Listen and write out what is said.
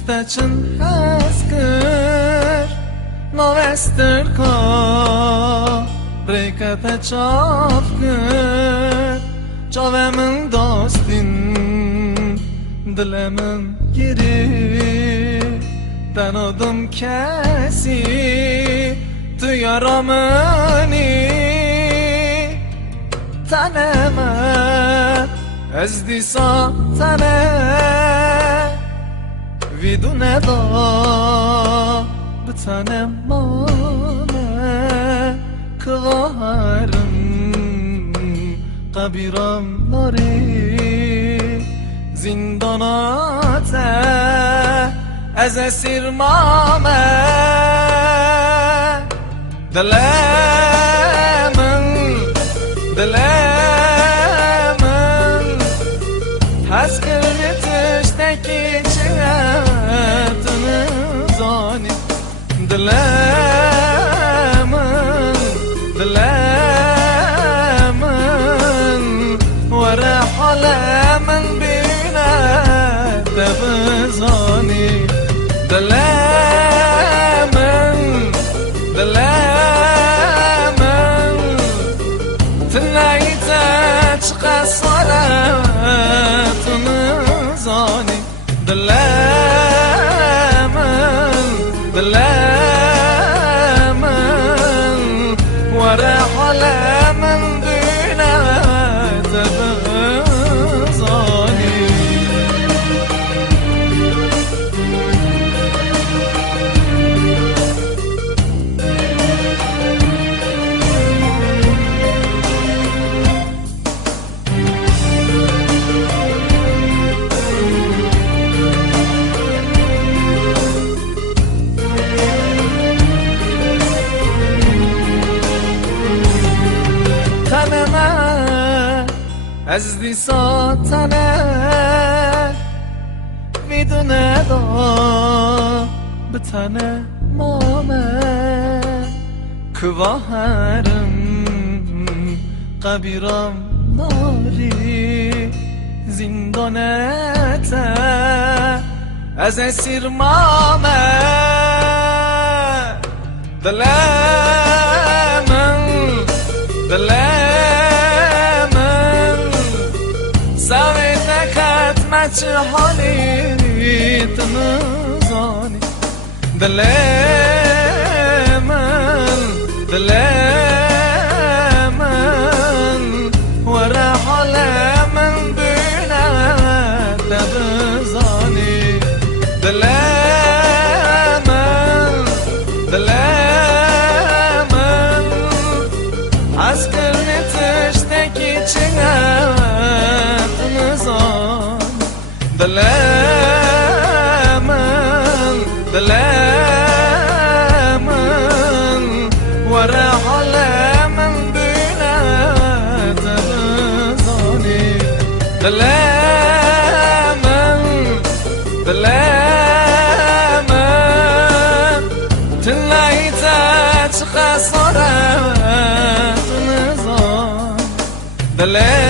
تشتاچن هسکر نوستر کا ریکت چافکر چاومن داستین دلمن گیری دنادم کسی تو یارامنی تنمه از دیسا تنه ویدونه دا بتنه مانه کغارم قبیرم ناری زندانات از اسیر مامه دلمن هست کردش تکی چهتن زانی دلمن ورا حلمن بينا تبزاني دلمن تلاقيتا تقصرت نزاني دلمن ورا حلمن بينا تبزاني از دیسا تنه میدونه دا بتنه مامه کواهرم قبیرم ناری زندانته از اسیر مامه دلمن سويتك ماتش حالي تنزاني دلمن ورا حلمن بينا تبزاني دلمن عسكرني تشتكي دلمن ورا حلمن بينا تبزاني دلمن تلاقيتا تخسرت نزان دلمن